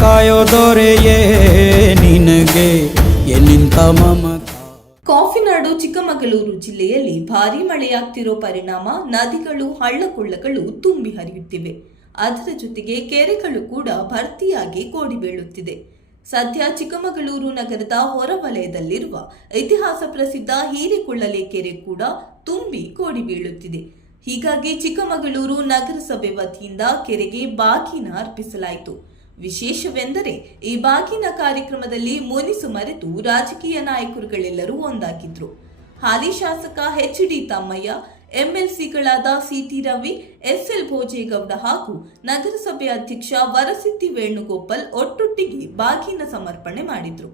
ಕಾಯೋ ದೊರೆಯೇ ನಿನಗೆ. ಎಲ್ಲಿಂತ ಮಮ ಕಾಫಿನಾಡು ಚಿಕ್ಕಮಗಳೂರು ಜಿಲ್ಲೆಯಲ್ಲಿ ಭಾರೀ ಮಳೆಯಾಗ್ತಿರೋ ಪರಿಣಾಮ ನದಿಗಳು, ಹಳ್ಳಕೊಳ್ಳಗಳು ತುಂಬಿ ಹರಿಯುತ್ತಿವೆ. ಅದರ ಜೊತೆಗೆ ಕೆರೆಗಳು ಕೂಡ ಭರ್ತಿಯಾಗಿ ಕೋಡಿ ಬೀಳುತ್ತಿದೆ ಸದ್ಯ ಚಿಕ್ಕಮಗಳೂರು ನಗರದ ಹೊರವಲಯದಲ್ಲಿರುವ ಇತಿಹಾಸ ಪ್ರಸಿದ್ಧ ಹೀರಿಕೊಳ್ಳಲೆ ಕೆರೆ ಕೂಡ ತುಂಬಿ ಕೋಡಿ ಬೀಳುತ್ತಿದೆ ಹೀಗಾಗಿ ಚಿಕ್ಕಮಗಳೂರು ನಗರಸಭೆ ವತಿಯಿಂದ ಕೆರೆಗೆ ಬಾಗಿನ ಅರ್ಪಿಸಲಾಯಿತು. ವಿಶೇಷವೆಂದರೆ ಈ ಬಾಗಿನ ಕಾರ್ಯಕ್ರಮದಲ್ಲಿ ಮುನಿಸು ಮರೆತು ರಾಜಕೀಯ ನಾಯಕರುಗಳೆಲ್ಲರೂ ಒಂದಾಗಿದ್ರು. ಹಾಲಿ ಶಾಸಕ ಎಚ್ ಡಿ ತಮ್ಮಯ್ಯ, ಎಂಎಲ್ಸಿಗಳಾದ ಸಿಟಿ ರವಿ ಎಸ್ಎಲ್ ಭೋಜೇಗೌಡ ಹಾಗೂ ನಗರಸಭೆ ಅಧ್ಯಕ್ಷ ವರಸಿದ್ದಿ ವೇಣುಗೋಪಾಲ್ ಒಟ್ಟೊಟ್ಟಿಗೆ ಬಾಗಿನ ಸಮರ್ಪಣೆ ಮಾಡಿದ್ರು.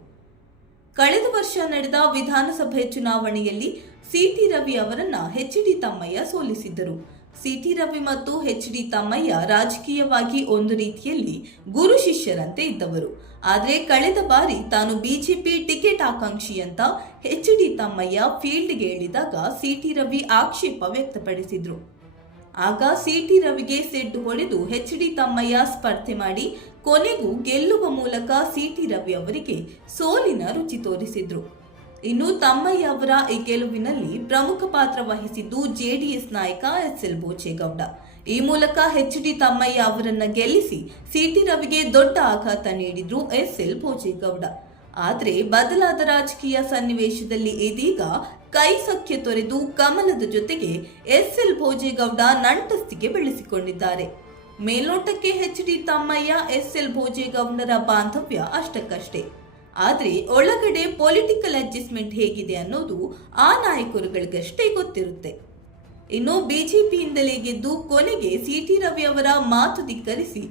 ಕಳೆದ ವರ್ಷ ನಡೆದ ವಿಧಾನಸಭೆ ಚುನಾವಣೆಯಲ್ಲಿ C T Ravi H D Thammaiah ಸೋಲಿಸಿದ್ದರು. City Ravi ಮತ್ತು ಎಚ್ ಡಿ ತಮ್ಮಯ್ಯ ರಾಜಕೀಯವಾಗಿ ಒಂದು ರೀತಿಯಲ್ಲಿ ಗುರು ಶಿಷ್ಯರಂತೆ ಇದ್ದವರು. ಆದರೆ ಕಳೆದ ಬಾರಿ ತಾನು ಬಿಜೆಪಿ ಟಿಕೆಟ್ ಆಕಾಂಕ್ಷಿ ಅಂತ ಎಚ್ ಡಿ ತಮ್ಮಯ್ಯ ಫೀಲ್ಡ್ಗೆ ಇಳಿದಾಗ ಸಿಟಿ ರವಿ ಆಕ್ಷೇಪ ವ್ಯಕ್ತಪಡಿಸಿದ್ರು. ಆಗ ಸಿಟಿ ರವಿಗೆ ಸೆಡ್ಡು ಹೊಡೆದು ಎಚ್ ಡಿ ತಮ್ಮಯ್ಯ ಸ್ಪರ್ಧೆ ಮಾಡಿ ಕೊನೆಗೂ ಗೆಲ್ಲುವ ಮೂಲಕ ಸಿಟಿ ರವಿ ಅವರಿಗೆ ಸೋಲಿನ ರುಚಿ ತೋರಿಸಿದ್ರು. ಇನ್ನು ತಮ್ಮಯ್ಯ ಅವರ ಈ ಗೆಲುವಿನಲ್ಲಿ ಪ್ರಮುಖ ಪಾತ್ರ ವಹಿಸಿದ್ದು ಜೆಡಿಎಸ್ ನಾಯಕ ಎಸ್ ಎಲ್ ಬೋಚೇಗೌಡ. ಈ ಮೂಲಕ ಎಚ್ ಡಿ ತಮ್ಮಯ್ಯ ಅವರನ್ನ ಗೆಲ್ಲಿಸಿ ಸಿಟಿ ರವಿಗೆ ದೊಡ್ಡ ಆಘಾತ ನೀಡಿದ್ರು ಎಸ್ ಎಲ್ ಬೋಚೇಗೌಡ. ಆದ್ರೆ ಬದಲಾದ ರಾಜಕೀಯ ಸನ್ನಿವೇಶದಲ್ಲಿ ಇದೀಗ ಕೈ ಸಖ್ಯ ತೊರೆದು ಕಮಲದ ಜೊತೆಗೆ ಎಸ್ ಎಲ್ ಭೋಜೇಗೌಡ ನಂಟಸ್ತಿಗೆ ಬೆಳೆಸಿಕೊಂಡಿದ್ದಾರೆ. ಮೇಲ್ನೋಟಕ್ಕೆ H D Thammaiah S L ಭೋಜೇಗೌಡರ ಬಾಂಧವ್ಯ ಅಷ್ಟಕ್ಕಷ್ಟೇ. ಆದ್ರೆ ಒಳಗಡೆ ಪೊಲಿಟಿಕಲ್ ಅಡ್ಜಸ್ಟ್ಮೆಂಟ್ ಹೇಗಿದೆ ಅನ್ನೋದು ಆ ನಾಯಕರುಗಳಿಗಷ್ಟೇ ಗೊತ್ತಿರುತ್ತೆ. ಇನ್ನು ಬಿಜೆಪಿಯಿಂದಲೇ ಗೆದ್ದು ಕೊನೆಗೆ ಸಿ ಟಿ ರವಿ ಅವರ ಮಾತು ಧಿಕ್ಕರಿಸಿ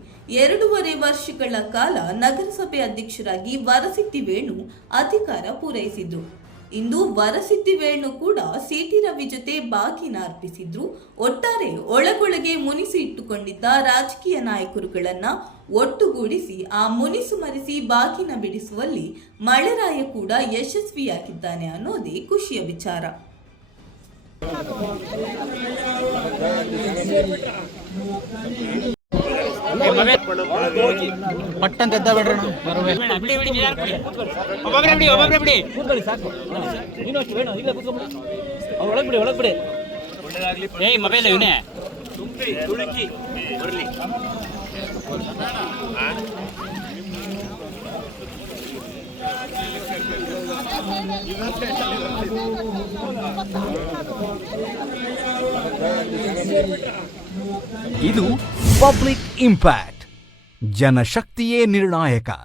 ಎರಡೂವರೆ ವರ್ಷಗಳ ಕಾಲ ನಗರಸಭೆ ಅಧ್ಯಕ್ಷರಾಗಿ ವರಸಿದ್ದಿ ವೇಣು ಅಧಿಕಾರ ಪೂರೈಸಿದ್ರು ಇಂದು ವರಸಿದ್ದಿ ವೇಣು ಕೂಡ ಸಿಟಿ ರವಿ ಜೊತೆ ಬಾಗಿನ ಅರ್ಪಿಸಿದ್ರು. ಒಟ್ಟಾರೆ ಒಳಗೊಳಗೆ ಮುನಿಸಿ ಇಟ್ಟುಕೊಂಡಿದ್ದ ರಾಜಕೀಯ ನಾಯಕರುಗಳನ್ನ ಒಟ್ಟುಗೂಡಿಸಿ ಆ ಮುನಿಸು ಮರೆಸಿ ಬಾಗಿನ ಬಿಡಿಸುವಲ್ಲಿ ಮಳೆರಾಯ ಕೂಡ ಯಶಸ್ವಿಯಾಗಿದ್ದಾನೆ ಅನ್ನೋದೇ ಖುಷಿಯ ವಿಚಾರ. ಪಟ್ಟಂತ ಎದ್ದ ಬಿಡ್ರಿ ಬಿಡಿ ಬಿಡಿ ನಿಧಾನ ಬಿಡಿ ಒಬ್ಬೊಬ್ರೆ ಬಿಡಿ ಒಬ್ಬೊಬ್ರೆ ಬಿಡಿ ನೀನು ಅಷ್ಟು ಬೇಡ ಇಲ್ಲ ಕೂತ್ಕೊಂಡ್ಬಿಡಿ ಅವ್ರು ಒಳಗೆ ಬಿಡಿ ಒಳಗೆ ಬಿಡಿ ಏಯ್ ಮೊಬೈಲ್ ಇವನೇ ಇದು ಪಬ್ಲಿಕ್ ಇಂಪ್ಯಾಕ್ಟ್ जनशक्तिये निर्णायका।